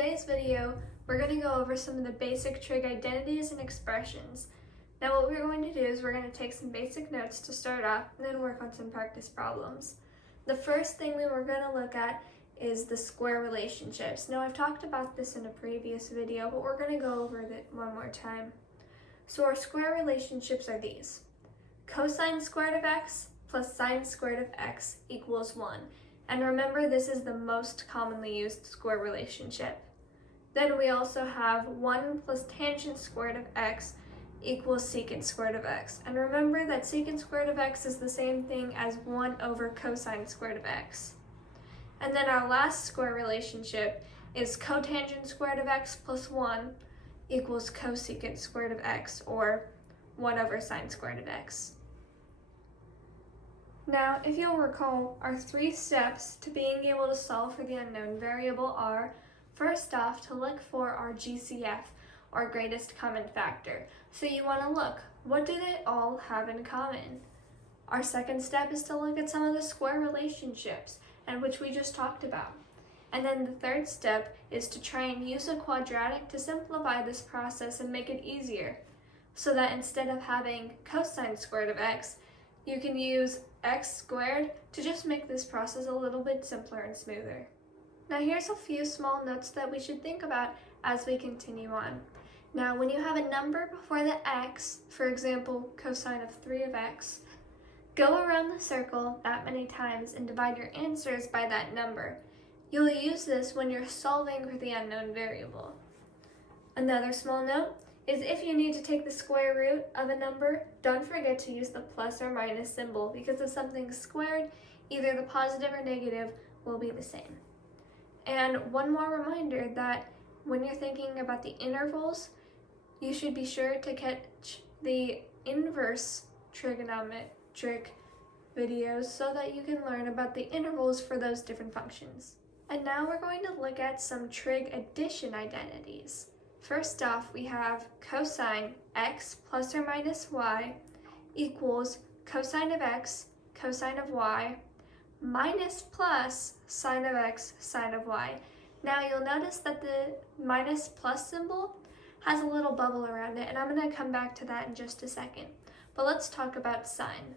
today's video, we're going to go over some of the basic trig identities and expressions. Now what we're going to do is we're going to take some basic notes to start off and then work on some practice problems. The first thing we were going to look at is the square relationships. Now I've talked about this in a previous video, but we're going to go over it one more time. So our square relationships are these. Cosine squared of x plus sine squared of x equals 1. And remember, this is the most commonly used square relationship. Then we also have 1 plus tangent squared of x equals secant squared of x. And remember that secant squared of x is the same thing as 1 over cosine squared of x. And then our last square relationship is cotangent squared of x plus 1 equals cosecant squared of x, or 1 over sine squared of x. Now, if you'll recall, our 3 steps to being able to solve for the unknown variable are, first off, to look for our GCF, or greatest common factor. So you want to look, what do they all have in common? Our second step is to look at some of the square relationships, and which we just talked about. And then the third step is to try and use a quadratic to simplify this process and make it easier, so that instead of having cosine squared of x, you can use x squared to just make this process a little bit simpler and smoother. Now here's a few small notes that we should think about as we continue on. Now when you have a number before the x, for example cosine of 3 of x, go around the circle that many times and divide your answers by that number. You'll use this when you're solving for the unknown variable. Another small note is if you need to take the square root of a number, don't forget to use the plus or minus symbol, because if something's squared, either the positive or negative will be the same. And one more reminder that when you're thinking about the intervals, you should be sure to catch the inverse trigonometric videos so that you can learn about the intervals for those different functions. And now we're going to look at some trig addition identities. First off, we have cosine x plus or minus y equals cosine of x, cosine of y, minus plus sine of x, sine of y. Now you'll notice that the minus plus symbol has a little bubble around it, and I'm going to come back to that in just a second. But let's talk about sine.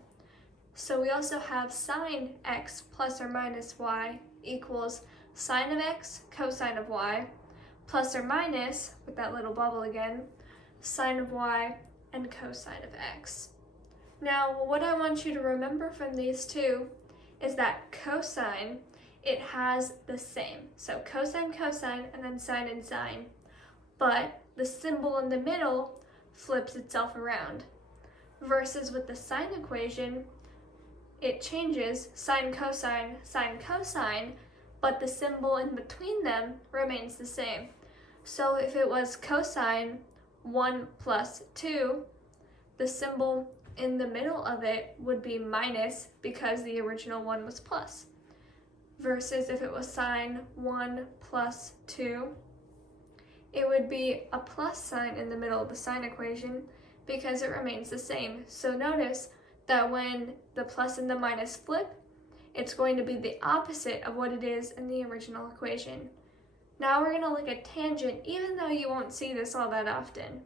So we also have sine x plus or minus y equals sine of x, cosine of y, plus or minus, with that little bubble again, sine of y and cosine of x. Now, what I want you to remember from these two is that cosine, it has the same. So cosine, cosine, and then sine and sine. But the symbol in the middle flips itself around. Versus with the sine equation, it changes sine, cosine, but the symbol in between them remains the same. So if it was cosine 1 plus 2, the symbol in the middle of it would be minus because the original one was plus. Versus if it was sine 1 plus 2, it would be a plus sign in the middle of the sine equation because it remains the same. So notice that when the plus and the minus flip, it's going to be the opposite of what it is in the original equation. Now we're going to look at tangent, even though you won't see this all that often.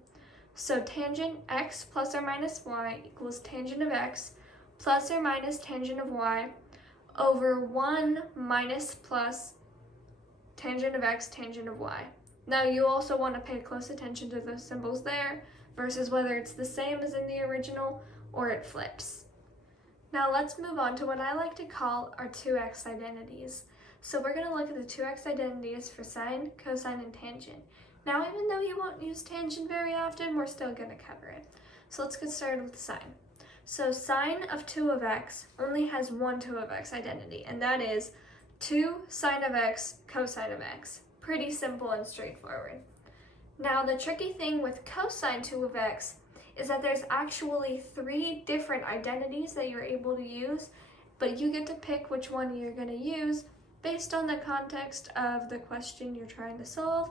So tangent x plus or minus y equals tangent of x plus or minus tangent of y over 1 minus plus tangent of x, tangent of y. Now you also want to pay close attention to those symbols there versus whether it's the same as in the original or it flips. Now let's move on to what I like to call our 2x identities. So we're going to look at the 2x identities for sine, cosine, and tangent. Now even though you won't use tangent very often, we're still going to cover it. So let's get started with sine. So sine of 2 of x only has one 2 of x identity, and that is 2 sine of x, cosine of x. Pretty simple and straightforward. Now the tricky thing with cosine 2 of x is that there's actually 3 different identities that you're able to use, but you get to pick which one you're going to use based on the context of the question you're trying to solve,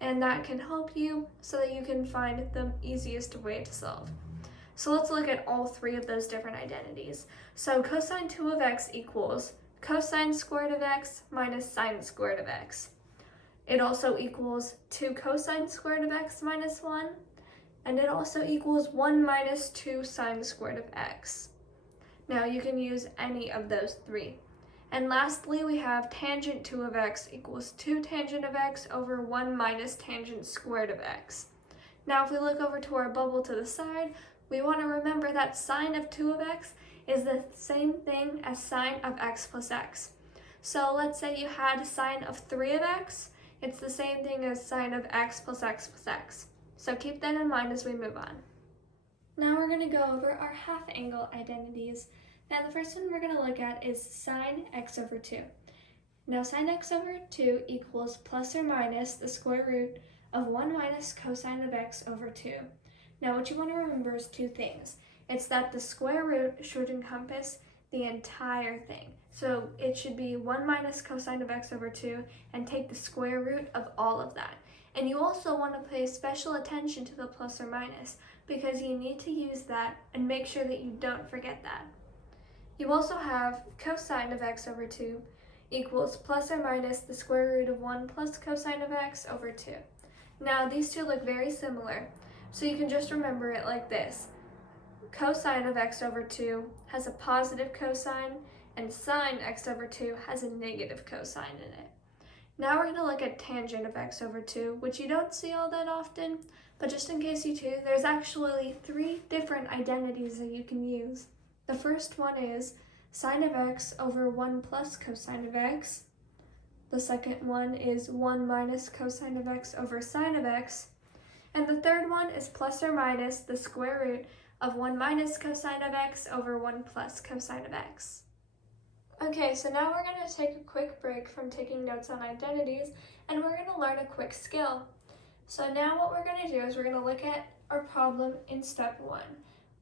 and that can help you so that you can find the easiest way to solve. So let's look at all 3 of those different identities. So cosine 2 of x equals cosine squared of x minus sine squared of x. It also equals 2 cosine squared of x minus 1, and it also equals 1 minus 2 sine squared of x. Now you can use any of those three. And lastly, we have tangent 2 of x equals 2 tangent of x over 1 minus tangent squared of x. Now if we look over to our bubble to the side, we want to remember that sine of 2 of x is the same thing as sine of x plus x. So let's say you had sine of 3 of x, it's the same thing as sine of x plus x plus x. So keep that in mind as we move on. Now we're going to go over our half angle identities. Now the first one we're going to look at is sine x over 2. Now sine x over 2 equals plus or minus the square root of 1 minus cosine of x over 2. Now what you want to remember is two things. It's that the square root should encompass the entire thing. So it should be 1 minus cosine of x over 2 and take the square root of all of that. And you also want to pay special attention to the plus or minus because you need to use that and make sure that you don't forget that. You also have cosine of x over 2 equals plus or minus the square root of 1 plus cosine of x over 2. Now these two look very similar, so you can just remember it like this. Cosine of x over 2 has a positive cosine, and sine x over 2 has a negative cosine in it. Now we're going to look at tangent of x over 2, which you don't see all that often, but just in case you do, there's actually 3 different identities that you can use. The first one is sine of x over 1 plus cosine of x. The second one is 1 minus cosine of x over sine of x. And the third one is plus or minus the square root of 1 minus cosine of x over 1 plus cosine of x. Okay, so now we're going to take a quick break from taking notes on identities, and we're going to learn a quick skill. So now what we're going to do is we're going to look at our problem in step 1,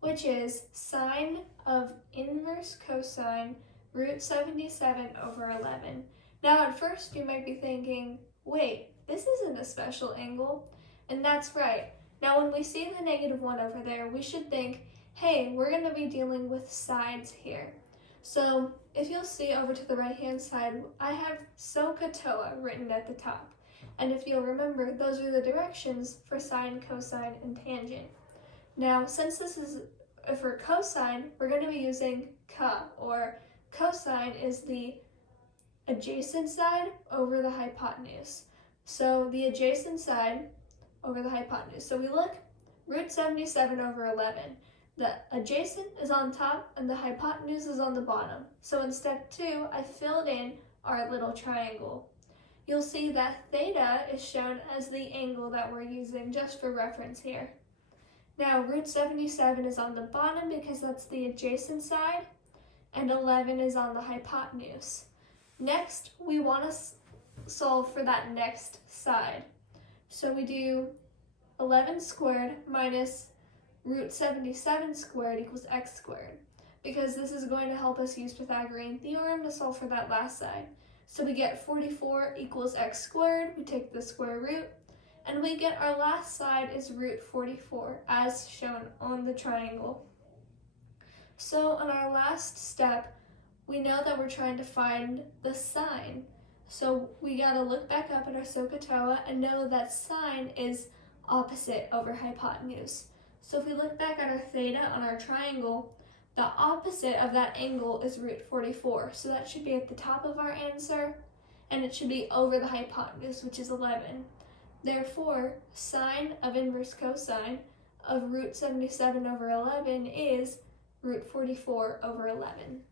which is sine of inverse cosine root 77 over 11. Now at first you might be thinking, wait, this isn't a special angle. And that's right. Now when we see the negative 1 over there, we should think, hey, we're going to be dealing with sides here. So if you'll see over to the right hand side, I have SOHCAHTOA written at the top. And if you'll remember, those are the directions for sine, cosine, and tangent. Now since this is for cosine, we're going to be using CA, or cosine is the adjacent side over the hypotenuse. So the adjacent side over the hypotenuse. So we look, root 77 over 11. The adjacent is on top and the hypotenuse is on the bottom. So in step 2, I filled in our little triangle. You'll see that theta is shown as the angle that we're using just for reference here. Now root 77 is on the bottom because that's the adjacent side, and 11 is on the hypotenuse. Next, we want to solve for that next side. So we do 11 squared minus root 77 squared equals x squared, because this is going to help us use Pythagorean theorem to solve for that last side. So we get 44 equals x squared, we take the square root, and we get our last side is root 44, as shown on the triangle. So on our last step, we know that we're trying to find the sine. So we gotta look back up at our SOHCAHTOA and know that sine is opposite over hypotenuse. So if we look back at our theta on our triangle, the opposite of that angle is root 44. So that should be at the top of our answer, and it should be over the hypotenuse, which is 11. Therefore, sine of inverse cosine of root 77 over 11 is root 44 over 11.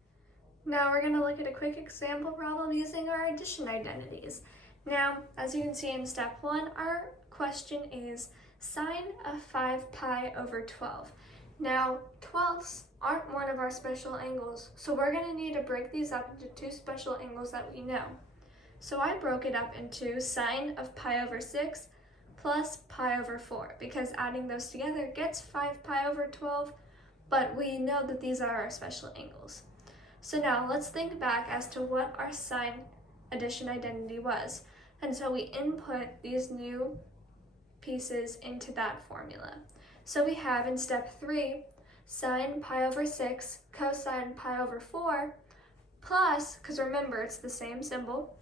Now we're going to look at a quick example problem using our addition identities. Now, as you can see in step 1, our question is sine of 5 pi over 12. Now, 12ths aren't one of our special angles, so we're going to need to break these up into 2 special angles that we know. So I broke it up into sine of pi over 6 plus pi over 4, because adding those together gets 5 pi over 12, but we know that these are our special angles. So now let's think back as to what our sine addition identity was. And so we input these new pieces into that formula. So we have in step 3, sine pi over 6 cosine pi over 4 plus, because remember it's the same symbol,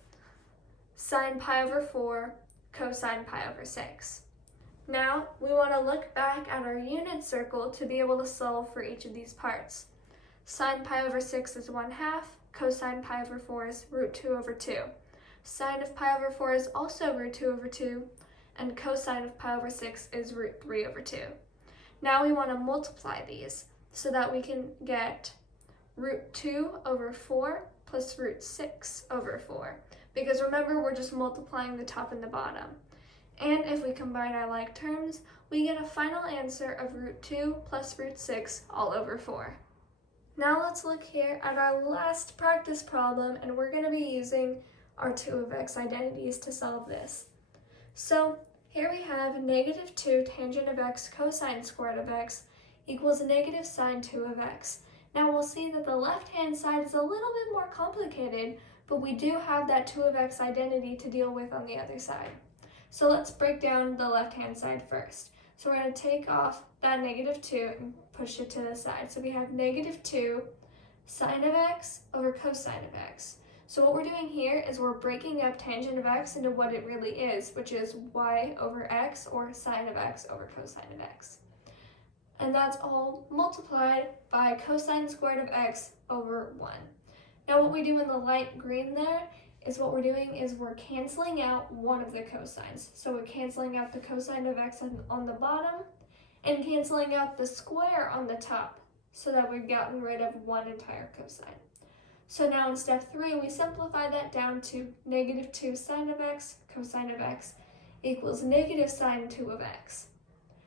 sine pi over 4 cosine pi over 6. Now, we want to look back at our unit circle to be able to solve for each of these parts. Sine pi over 6 is 1/2, cosine pi over 4 is root 2 over 2. Sine of pi over 4 is also root 2 over 2, and cosine of pi over 6 is root 3 over 2. Now we want to multiply these so that we can get root 2 over 4 plus root 6 over 4. Because remember, we're just multiplying the top and the bottom. And if we combine our like terms, we get a final answer of root 2 plus root 6 all over 4. Now let's look here at our last practice problem, and we're going to be using our 2 of x identities to solve this. So here we have negative 2 tangent of x cosine squared of x equals negative sine 2 of x. Now we'll see that the left-hand side is a little bit more complicated, but we do have that 2 of x identity to deal with on the other side. So let's break down the left-hand side first. So we're going to take off that negative 2 and push it to the side. So we have negative 2 sine of x over cosine of x. So what we're doing here is we're breaking up tangent of x into what it really is, which is y over x, or sine of x over cosine of x. And that's all multiplied by cosine squared of x over 1. Now what we do in the light green there is what we're doing is we're canceling out one of the cosines. So we're canceling out the cosine of x on the bottom and canceling out the square on the top so that we've gotten rid of one entire cosine. So now in step 3, we simplify that down to negative 2 sine of x cosine of x equals negative sine 2 of x.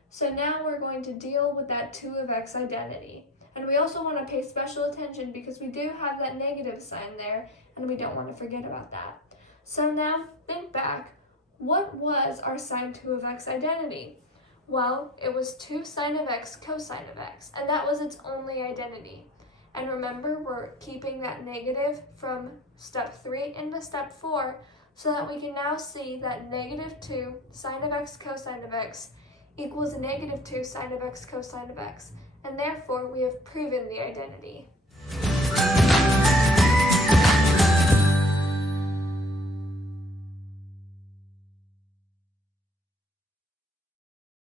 So now we're going to deal with that 2 of x identity. And we also want to pay special attention because we do have that negative sign there, and we don't want to forget about that. So now, think back, what was our sine 2 of x identity? Well, it was 2 sine of x cosine of x, and that was its only identity. And remember, we're keeping that negative from step 3 into step 4, so that we can now see that negative 2 sine of x cosine of x equals negative 2 sine of x cosine of x, and therefore we have proven the identity.